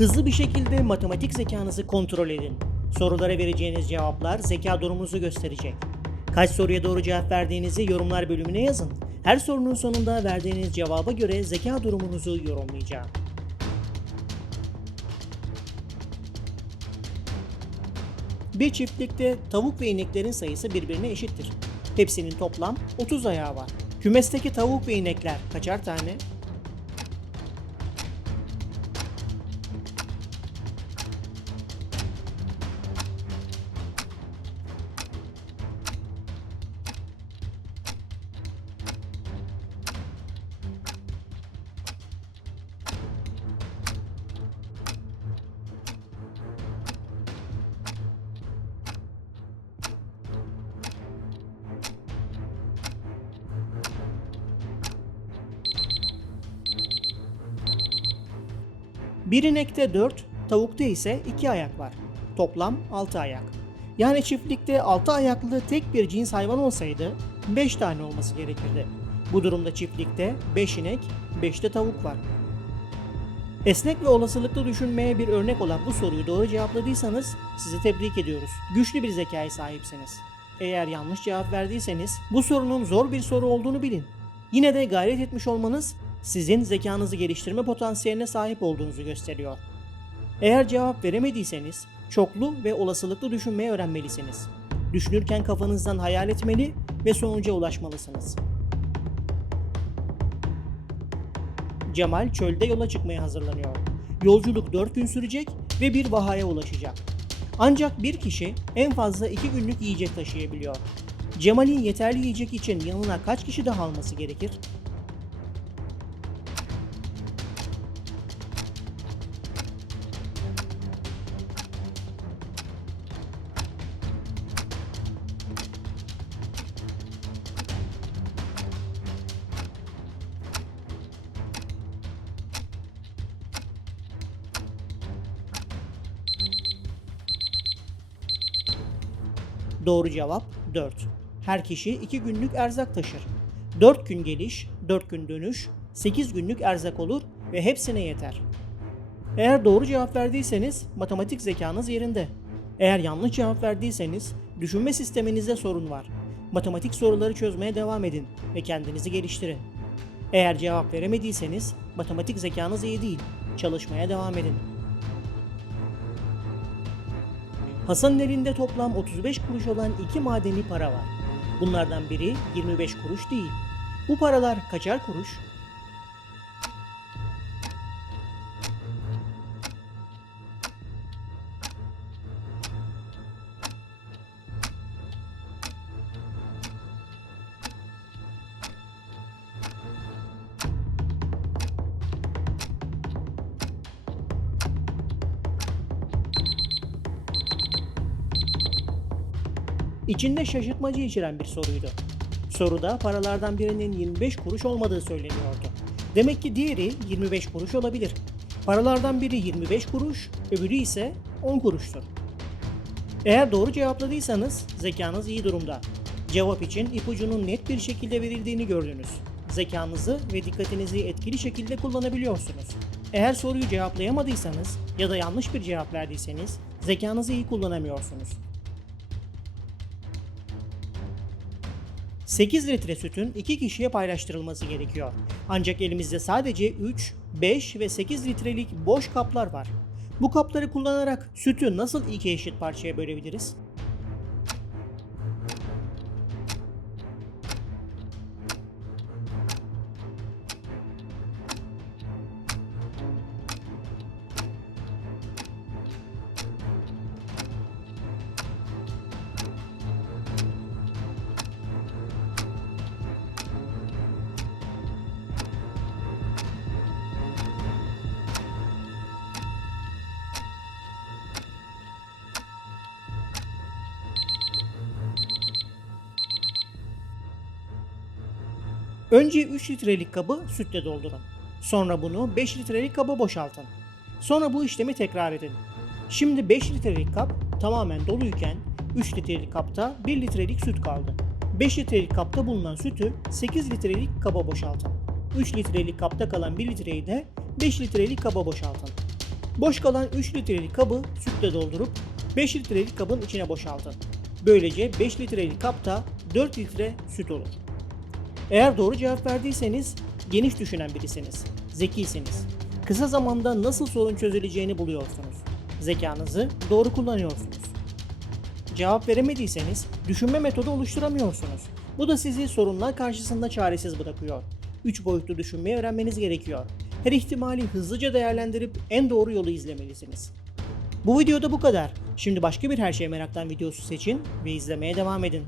Hızlı bir şekilde matematik zekanızı kontrol edin. Sorulara vereceğiniz cevaplar zeka durumunuzu gösterecek. Kaç soruya doğru cevap verdiğinizi yorumlar bölümüne yazın. Her sorunun sonunda verdiğiniz cevaba göre zeka durumunuzu yorumlayacağım. Bir çiftlikte tavuk ve ineklerin sayısı birbirine eşittir. Hepsinin toplam 30 ayağı var. Kümesteki tavuk ve inekler kaçar tane? Bir inekte 4, tavukta ise 2 ayak var. Toplam 6 ayak. Yani çiftlikte 6 ayaklı tek bir cins hayvan olsaydı 5 tane olması gerekirdi. Bu durumda çiftlikte 5 inek, 5 de tavuk var. Esnek ve olasılıklı düşünmeye bir örnek olan bu soruyu doğru cevapladıysanız sizi tebrik ediyoruz. Güçlü bir zekaya sahipsiniz. Eğer yanlış cevap verdiyseniz bu sorunun zor bir soru olduğunu bilin. Yine de gayret etmiş olmanız sizin zekanızı geliştirme potansiyeline sahip olduğunuzu gösteriyor. Eğer cevap veremediyseniz çoklu ve olasılıklı düşünmeyi öğrenmelisiniz. Düşünürken kafanızdan hayal etmeli ve sonuca ulaşmalısınız. Cemal çölde yola çıkmaya hazırlanıyor. Yolculuk 4 gün sürecek ve bir vahaya ulaşacak. Ancak bir kişi en fazla 2 günlük yiyecek taşıyabiliyor. Cemal'in yeterli yiyecek için yanına kaç kişi daha alması gerekir? Doğru cevap 4. Her kişi 2 günlük erzak taşır. 4 gün geliş, 4 gün dönüş, 8 günlük erzak olur ve hepsine yeter. Eğer doğru cevap verdiyseniz matematik zekanız yerinde. Eğer yanlış cevap verdiyseniz düşünme sisteminizde sorun var. Matematik soruları çözmeye devam edin ve kendinizi geliştirin. Eğer cevap veremediyseniz matematik zekanız iyi değil. Çalışmaya devam edin. Hasan'ın elinde toplam 35 kuruş olan iki madeni para var. Bunlardan biri 25 kuruş değil. Bu paralar kaçar kuruş? İçinde şaşırtmacı içeren bir soruydu. Soruda paralardan birinin 25 kuruş olmadığı söyleniyordu. Demek ki diğeri 25 kuruş olabilir. Paralardan biri 25 kuruş, öbürü ise 10 kuruştur. Eğer doğru cevapladıysanız zekanız iyi durumda. Cevap için ipucunun net bir şekilde verildiğini gördünüz. Zekanızı ve dikkatinizi etkili şekilde kullanabiliyorsunuz. Eğer soruyu cevaplayamadıysanız ya da yanlış bir cevap verdiyseniz zekanızı iyi kullanamıyorsunuz. 8 litre sütün 2 kişiye paylaştırılması gerekiyor. Ancak elimizde sadece 3, 5 ve 8 litrelik boş kaplar var. Bu kapları kullanarak sütü nasıl iki eşit parçaya bölebiliriz? Önce 3 litrelik kabı sütle doldurun. Sonra bunu 5 litrelik kaba boşaltın. Sonra bu işlemi tekrar edin. Şimdi 5 litrelik kap tamamen doluyken 3 litrelik kapta 1 litrelik süt kaldı. 5 litrelik kapta bulunan sütü 8 litrelik kaba boşaltın. 3 litrelik kapta kalan 1 litreyi de 5 litrelik kaba boşaltın. Boş kalan 3 litrelik kabı sütle doldurup 5 litrelik kabın içine boşaltın. Böylece 5 litrelik kapta 4 litre süt olur. Eğer doğru cevap verdiyseniz geniş düşünen birisiniz, zekisiniz. Kısa zamanda nasıl sorun çözüleceğini buluyorsunuz. Zekanızı doğru kullanıyorsunuz. Cevap veremediyseniz düşünme metodu oluşturamıyorsunuz. Bu da sizi sorunlar karşısında çaresiz bırakıyor. 3 boyutlu düşünmeyi öğrenmeniz gerekiyor. Her ihtimali hızlıca değerlendirip en doğru yolu izlemelisiniz. Bu videoda bu kadar. Şimdi başka bir her şey meraktan videosu seçin ve izlemeye devam edin.